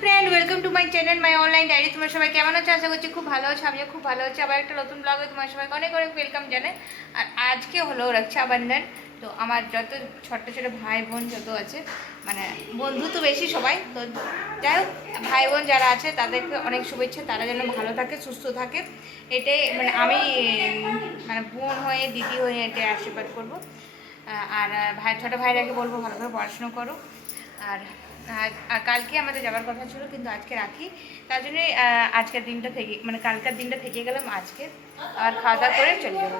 Friend, welcome to my channel my online diary. তোমার সবাই কেমন আছো? আশা করছি খুব ভালো আছো। আমিও খুব ভালো আছি। আবার একটা নতুন ব্লগে তোমার সবাইকে অনেক অনেক ওয়েলকাম জানাই। আর আজকে হলো রক্ষাবন্ধন। তো আমার যত ছোট্ট ছোট ভাই বোন যত আছে, মানে বন্ধু তো বেশি সবাই, তো যাই হোক ভাই বোন যারা আছে তাদেরকে অনেক শুভেচ্ছা। তারা যেন ভালো থাকে, সুস্থ থাকে, এটাই মানে আমি মানে বোন হয়ে দিদি হয়ে এটাই আশীর্বাদ করবো। আর ভাই ছোটো ভাইরাকে বলবো ভালো করে পড়াশুনো করো। আর আর কালকে আমাদের যাওয়ার কথা ছিল, কিন্তু আজকে রাখি, তার জন্যই আজকের দিনটা থেকে মানে কালকের দিনটা থেকে গেলাম আজকে। আর খাওয়া দাওয়া করে চলে যাবো।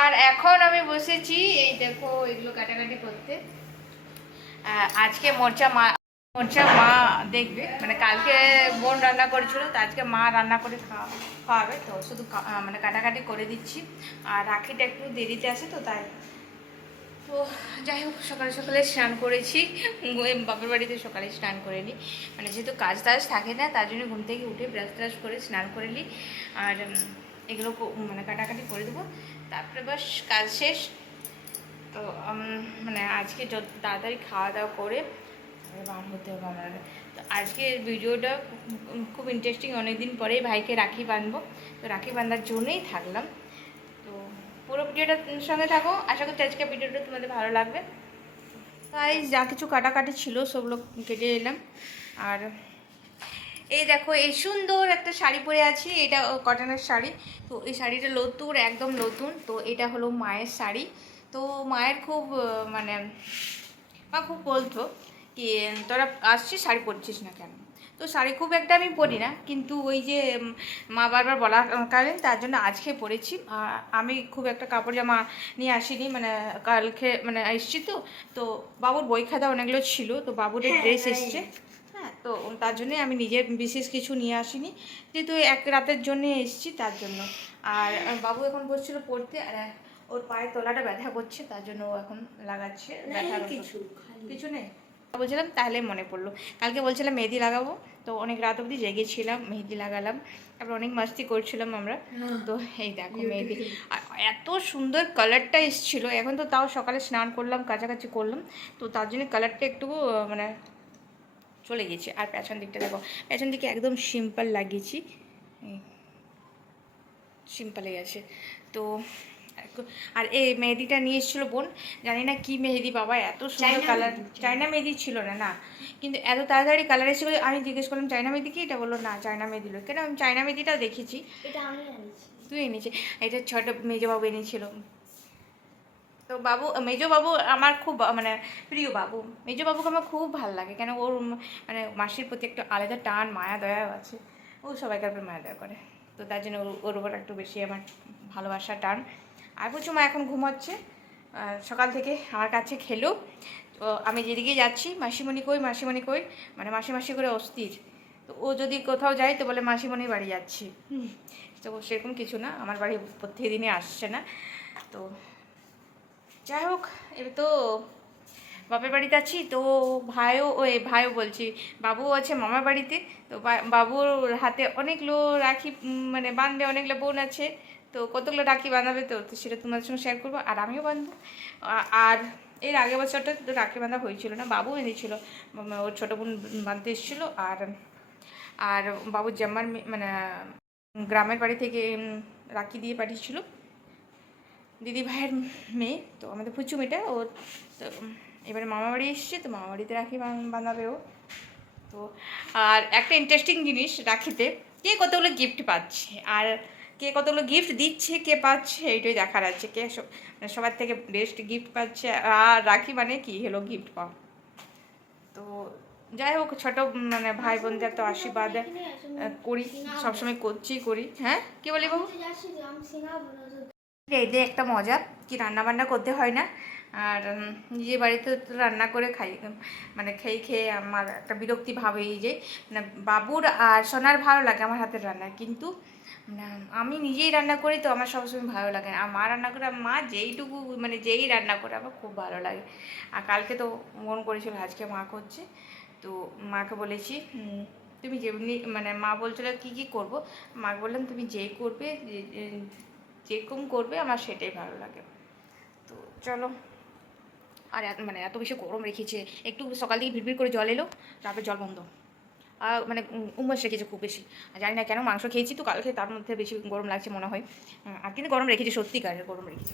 আর এখন আমি বসেছি এই দেখো এগুলো কাটাকাটি করতে। আজকে মোর্চা মা দেখবে, মানে কালকে বোন রান্না করেছিল, তো আজকে মা রান্না করে খাওয়াবে, তো শুধু মানে কাটাকাটি করে দিচ্ছি। আর রাখিটা একটু দেরিতে আসে, তো তাই। তো যাই হোক সকালে সকালে স্নান করেছি। বাপের বাড়িতে সকালে স্নান করে নিই, মানে যেহেতু কাজ টাজ থাকে না, তার জন্য ঘুম থেকে উঠে ব্রাশ ট্রাশ করে স্নান করে নিই। আর এগুলো মানে কাটাকাটি করে দেবো, তারপরে বাস কাজ শেষ। তো মানে আজকে যত তাড়াতাড়ি খাওয়া দাওয়া করে বার হতে হবে আমার। তো আজকের ভিডিওটা খুব ইন্টারেস্টিং। অনেকদিন পরেই ভাইকে রাখি বাঁধবো, তো রাখি বাঁধার জন্যই থাকলাম। তো পুরো ভিডিওটার সঙ্গে থাকো, আশা করছি আজকে ভিডিওটা তোমাদের ভালো লাগবে। তাই যা কিছু কাটাকাটি ছিল সবগুলো কেটে এলাম। আর এই দেখো এই সুন্দর একটা শাড়ি পরে আছি, এটা কটনের শাড়ি। তো এই শাড়িটা নতুন, একদম নতুন। তো এটা হলো মায়ের শাড়ি। তো মায়ের খুব মানে মা খুব বলতো কি তোরা আসছিস শাড়ি পরছিস না কেন। তো শাড়ি খুব একটা আমি পরি না, কিন্তু ওই যে মা বারবার বলা কারণ, তার জন্য আজকে পরেছি। আমি খুব একটা কাপড় জামা নিয়ে আসিনি, মানে কালকে মানে এসছি। তো বাবুর বই খাতা অনেকগুলো ছিল, তো বাবুর ড্রেস এসছে। হ্যাঁ, তো তার জন্যে আমি নিজের বিশেষ কিছু নিয়ে আসিনি, যেহেতু এক রাতের জন্যে এসছি তার জন্য। আর বাবু এখন বসছিল পড়তে, আর ওর পায়ের তলাটা ব্যথা করছে, তার জন্য ও এখন লাগাচ্ছে ব্যথার কিছু নেই। বলছিলাম তাহলে মনে পড়লো, কালকে বলছিলাম মেহেদি লাগাবো, তো অনেক রাত অবধি জেগেছিলাম, মেহেদি লাগালাম, তারপর অনেক মাস্তি করছিলাম আমরা। তো এই দেখো মেহেদি, আর এত সুন্দর কালারটা এসেছিলো। এখন তো তাও সকালে স্নান করলাম, কাছাকাছি করলাম, তো তার জন্য কালারটা একটু মানে চলে গেছে। আর পেছন দিকটা দেখো, পেছন দিকে একদম সিম্পল লাগিয়েছি, সিম্পলে গেছে। তো আর এই মেহেদিটা নিয়ে এসেছিলো বোন, জানি না কি মেহেদি বাবা, এত সুন্দর কালার। চায়না মেহেদি ছিল না, না, কিন্তু এত তাড়াতাড়ি কালার এসেছিল। আমি জিজ্ঞেস করলাম চায়না মেহেদি কি, এটা বললো না চায়না মেহেদি লোক। কেন, আমি চায়না মেহেদিটাও দেখেছি। তুই এনেছি, এটা ছোট মেজো বাবু এনেছিল। তো বাবু, মেজো বাবু আমার খুব মানে প্রিয় বাবু। মেজো বাবুকে আমার খুব ভালো লাগে, কেন ওর মানে মাসির প্রতি একটু আলাদা টান মায়া দয়াও আছে। ও সবাইকার উপর মায়া দয়া করে, তো তার জন্য ওর উপর একটু বেশি আমার ভালোবাসা টান। আর কিছু মা এখন ঘুমাচ্ছে, সকাল থেকে আমার কাছে খেলো। তো আমি যেদিকে যাচ্ছি মাসিমণি কই মাসিমণি কই, মানে মাসি মাসি করে অস্থির। তো ও যদি কোথাও যায় তো বলে মাসিমণির বাড়ি যাচ্ছি। তো সেরকম কিছু না, আমার বাড়ি প্রত্যেকদিনই আসছে না। তো যাই হোক, এবার তো বাপের বাড়িতে আছি, তো ভাইও বলছি, বাবুও আছে মামার বাড়িতে। তো বাবুর হাতে অনেকগুলো রাখি মানে বাঁধবে, অনেকগুলো বোন আছে, তো কতগুলো রাখি বাঁধাবে, তো সেটা তোমাদের সঙ্গে শেয়ার করবো। আর আমিও বাঁধবো। আর এর আগের বছরটা তো রাখি বাঁধা হয়েছিল না, বাবু এনেছিল, ওর ছোটো বোন বাঁধতে এসেছিলো। আর বাবুর জাম্মার মানে গ্রামের বাড়ি থেকে রাখি দিয়ে পাঠিয়েছিল দিদি ভাইয়ের মেয়ে, তো আমাদের পুচু মেয়েটা ও। তো এবারে মামা বাড়ি এসছে, তো মামা বাড়িতে রাখি বাঁধাবে ও। তো আর একটা ইন্টারেস্টিং জিনিস, রাখিতে কে কতগুলো গিফট পাচ্ছে, আর কে কতগুলো গিফট দিচ্ছে, কে পাচ্ছে, এইটাই দেখার আছে, কে সবার থেকে বেস্ট গিফট পাচ্ছে। আর রাখি মানে কি হলো গিফট পাওয়া। তো যাই হোক, ছোটো মানে ভাই বোনদের তো আশীর্বাদ করি, সবসময় করি। হ্যাঁ কি বলি বাবু, এই যে একটা মজা, কি রান্না বান্না করতে হয় না। আর নিজের বাড়িতে তো রান্না করে খাই, মানে খেয়ে খেয়ে আমার একটা বিরক্তি ভাব এই যে, মানে বাবুর আর সোনার ভালো লাগে আমার হাতের রান্না, কিন্তু আমি নিজেই রান্না করি, তো আমার সবসময় ভালো লাগে না। আর মা রান্না করে, মা যেইটুকু মানে যেই রান্না করে আমার খুব ভালো লাগে। আর কালকে তো মন করেছিল আজকে মা করছে, তো মাকে বলেছি তুমি যেমনি মানে মা বলছিল কী কী করবো, মাকে বললাম তুমি যেই করবে, যেরকম করবে আমার সেটাই ভালো লাগে। তো চলো। আর মানে এত বেশি গরম রেখেছে, একটু সকাল থেকে ভিড় করে জল এলো, তারপরে জল বন্ধ। মানে উমস রেখেছে খুব বেশি। জানি না কেন, মাংস খেয়েছি তো কালকে, তার মধ্যে বেশি গরম লাগছে মনে হয়। আর কিন্তু গরম রেখেছে, সত্যিকারের গরম রেখেছে।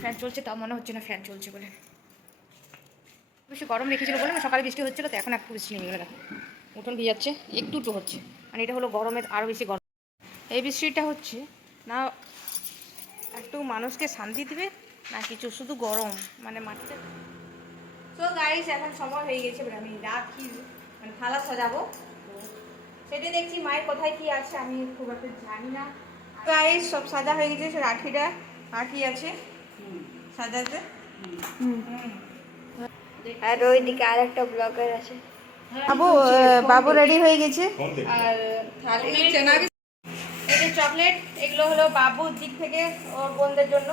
ফ্যান চলছে তাও মনে হচ্ছে না ফ্যান চলছে বলে। বেশি গরম রেখেছিল বলে না, সকালে বৃষ্টি হচ্ছিলো তো এখন একটু বৃষ্টি নেমে গেল। উঠোন ভিজাচ্ছে, একটু হচ্ছে, মানে এটা হলো গরমের আরও বেশি গরম। এই বৃষ্টিটা হচ্ছে না একটু মানুষকে শান্তি দিবে না কিছু, শুধু গরম মানে মাটিতে। তো গাইস এখন সময় হয়ে গেছে, এবার আমি রাখি মানে থালা সাজাবো। সেটা দেখছি মায়ের কোথায় কি আছে আমি খুব একটা জানি না। গাইস সব সাজা হয়ে গেছে, রাখিটা বাকি আছে সাজাতে। আর ওইদিকে আর একটা ব্লগার আছে। বাবু রেডি হয়ে গেছে। আর থালি এই যে চকলেট, এগুলো হলো বাবুর দিক থেকে ওর বোনদের জন্য।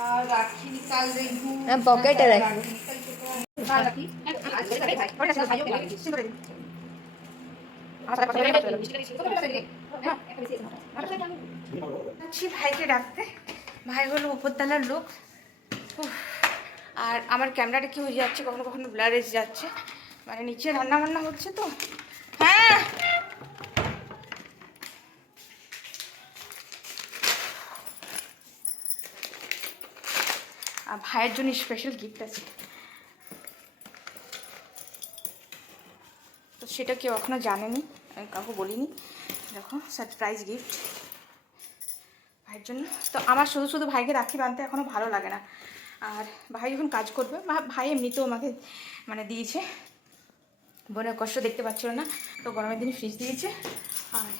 আর রাখি কাল দেখবো পকেটে রাখি। ভাইকে ডাকতে, ভাই হলো উপরতলার লোক। আর আমার ক্যামেরাটা কি হয়ে যাচ্ছে, কখনো কখনো ব্লার এসে যাচ্ছে, মানে নিচে রান্না বান্না হচ্ছে তো। হ্যাঁ আর ভাইয়ের জন্য স্পেশাল গিফট আছে, তো সেটা কেউ এখনো জানেনি, আমি কাউকে বলিনি। দেখো সারপ্রাইজ গিফট ভাইয়ের জন্য। তো আমার শুধু শুধু ভাইকে রাখি বাঁধতে এখনও ভালো লাগে না। আর ভাই যখন কাজ করবে, ভাই এমনিতেও আমাকে মানে দিয়েছে, বোনের কষ্ট দেখতে পাচ্ছিল না তো গরমের দিনে ফ্রিজ দিয়েছে। আর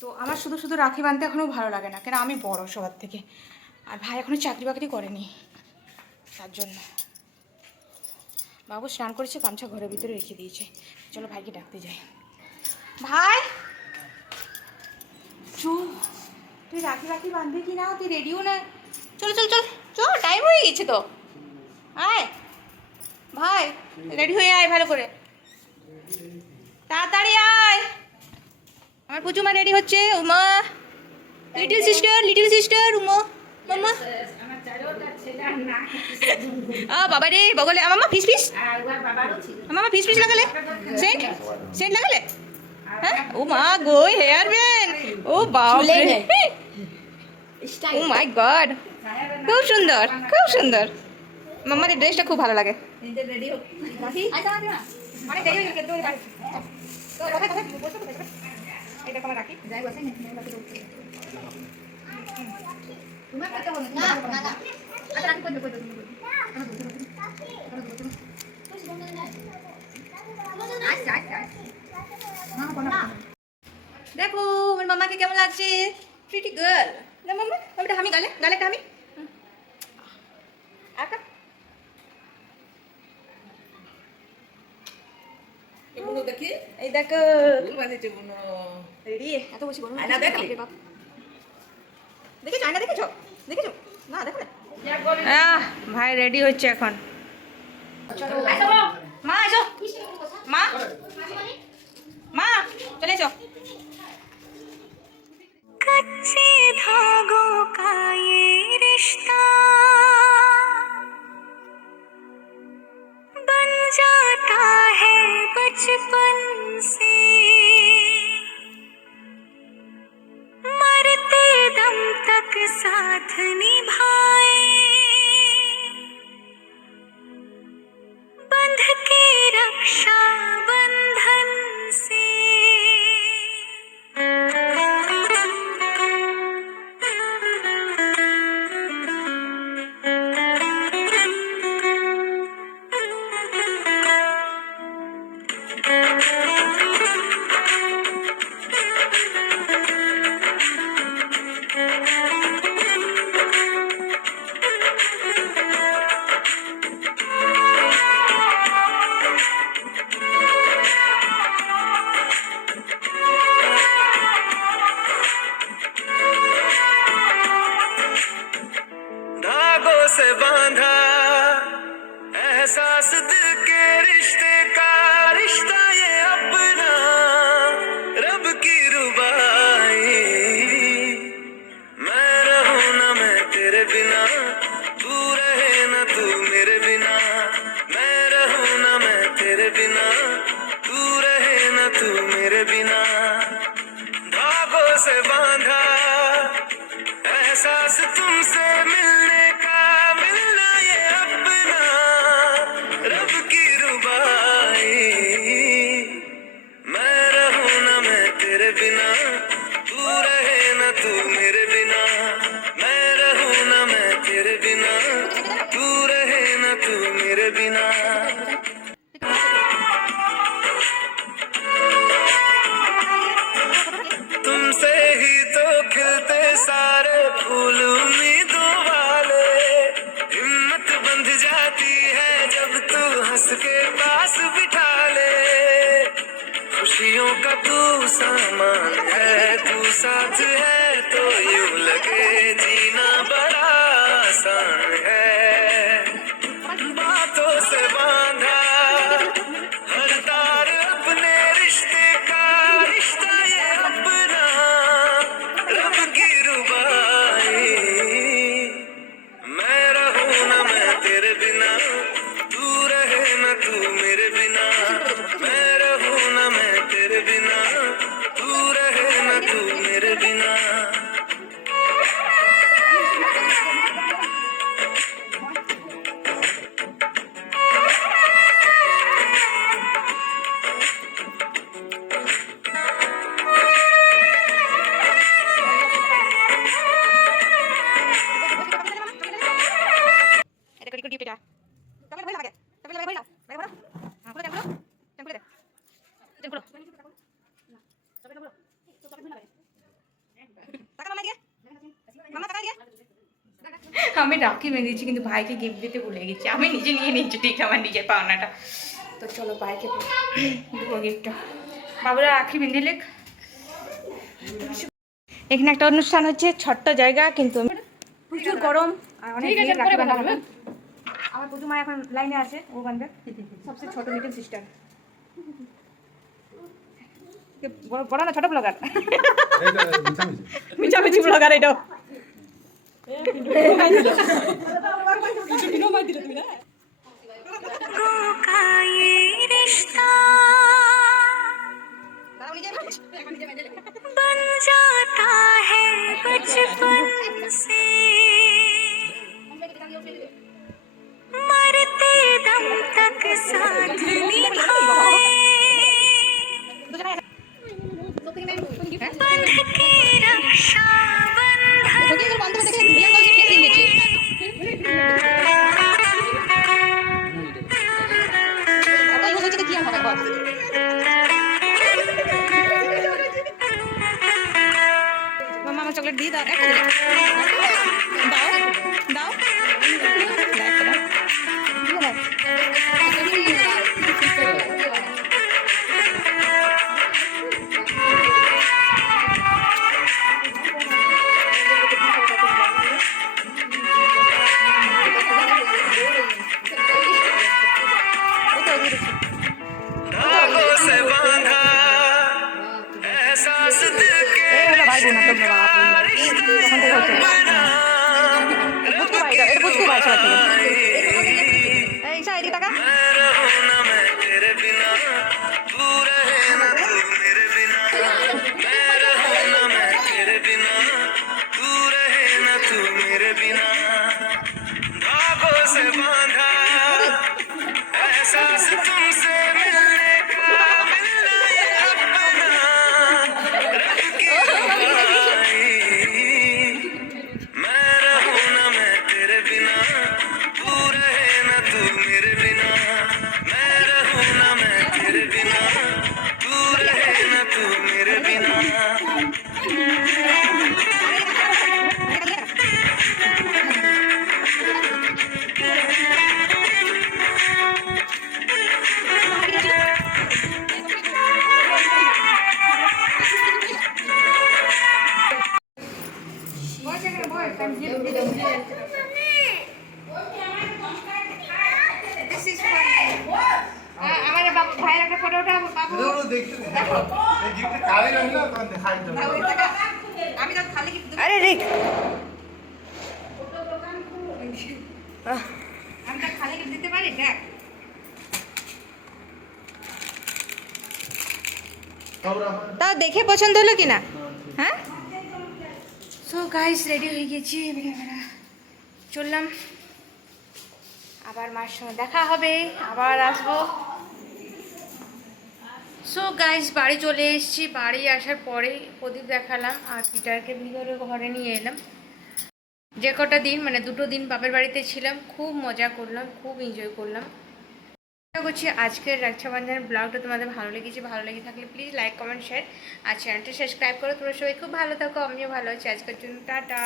তো আমার শুধু শুধু রাখি বাঁধতে এখনও ভালো লাগে না, কেন আমি বড় সবার থেকে, আর ভাই এখনও চাকরি বাকরি করেনি, তার জন্য। বাবু স্নান করেছে, গামছা ঘরের ভিতরে রেখে দিয়েছে। চলো ভাইকে ডাকতে যাই। ভাই তুই রাখি রাখি বাঁধবি কি না, তুই রেডিও না? চল চল চল চল, টাইম হয়ে গেছে তো, আয় ভাই রেডি হয়ে আয় ভালো করে, তাড়াতাড়ি আয়। আমার পুচুমা রেডি হচ্ছে, উমা লিটিল সিস্টার উমা মাম্মা। বাবা রে বগলে মামা ফিস ফিস, মামা ফিস ফিস লাগালে, সেন্ট সেন্ট লাগালে। হ্যাঁ ও মা গো হেয়ার ব্যান্ড, ও বাপ রে, ও মাই গড, খুব সুন্দর খুব সুন্দর। মাম্মাদের ড্রেসটা খুব ভালো লাগে। অনেক দেরি হয়ে গেছে, তো কোথায় কোথায় বসে কোথায় এই দেখো আমার রাখি যাই বসে না তোমার কত হবে না না না আচ্ছা রাখি কই কই আচ্ছা আচ্ছা দেখো আমার মামাকে কেমন লাগছে, প্রিটি গার্ল না মাম্মা। ওটা আমি গালে গালে একটা আমি আকা এগুলো দেখি, এই দেখো বানিয়েছে কোনো রেডি এত বসে বলুন আয়না দেখলি? দেখেছো আয়না দেখেছো দেখেছো না দেখো না। ভাই রেডি হচ্ছে এখন। মা এসো, মা মা চলে এসো। कच्चे धागों का ये रिश्ता बन जाता है बचपन से, मरते दम तक साथ निभाए बंध के रक्षा बंधन से। धागों से बांधा एहसास दिल के रिश्ते का, रिश्ता ये अपना रब की रुबाई। मैं रहूं ना मैं तेरे बिना, तू रहे ना तू मेरे बिना, मैं रहूं ना मैं मेरे बिना तुमसे ही तो खिलते सारे फूल उम्मीदों वाले हिम्मत बंध जाती है जब तू हंस के पास बिठा ले खुशियों का तू सामान है तू साथ है तो यूं लगे जीना बड़ा आसान है बातों से बांधा हर तार अपने रिश्ते का रिश्ता ये अपना रब की रुबाई मैं रहूं ना मैं तेरे बिना तू रहे ना तू मेरे बिना मैं रहूं ना मैं तेरे बिना तू रहे ना तू मेरे बिना আমি রাখি বেঁধেছি কিন্তু ভাইকে গিফট দিতে ভুলে গেছি আমি নিজে নিয়ে নিচ্ছি ঠিক আমার নিজের পাওনাটা তো চলো ভাইকে দেবো গিফটটা বাবুরা রাখি বেঁধে লেখ এখানে একটা অনুষ্ঠান হচ্ছে ছোট্ট জায়গা কিন্তু প্রচুর গরম আর অনেক রাখি বাঁধা হবে আমার পুজো মা এখন লাইনে আছে ও বাঁধবে সবচেয়ে ছোট লিটল সিস্টার বড় না ছোট ব্লগার মিছামিছি ব্লগার এটাও बन जाता है बचपन से मरते दम तक साथ निभाए बंध के रक्षा মামা চকলেট দিয়ে দাও একটা দাও धागों से बांधा एहसास दिल के ভাই বোন তো मैं रहूं ना मैं तेरे बिना तू रहे ना तू मेरे बिना मैं रहूं ना मैं तेरे बिना तू रहे ना तू मेरे बिना धागों से बांधा एहसास तुमसे मिलने का मिलना ये अपना रब की रुबाई मैं रहूं ना मैं तेरे बिना तू रहे ना तू मेरे बिना मैं रहूं ना मैं तेरे बिना तू रहे ना तू मेरे बिना আমার ভাইয়ের একটা ফটো ওঠা বাবু আমি তো খালি अरे रे আমি তো খালি গিফট দিতে পারি দেখ তাও দেখে পছন্দ হলো কিনা হ্যাঁ সো গাইস রেডি হয়ে গেছি চললাম আবার মার সঙ্গে দেখা হবে আবার আসবো সো গাইস বাড়ি চলে এসেছি বাড়ি আসার পরেই প্রদীপ দেখালাম আর পিটারকে ভিতরে ঘরে নিয়ে এলাম যে কটা দিন মানে 2টো দিন বাপের বাড়িতে ছিলাম, খুব মজা করলাম, খুব এনজয় করলাম। আশা করছি আজকের রক্ষাবন্ধনের ব্লগটা তোমাদের ভালো লেগেছে। ভালো লেগে থাকলে প্লিজ লাইক কমেন্ট শেয়ার আর চ্যানেলটা সাবস্ক্রাইব করো। তোমরা সবাই খুব ভালো থাকো, আমিও ভালো আছি। আজকের জন্য টাটা।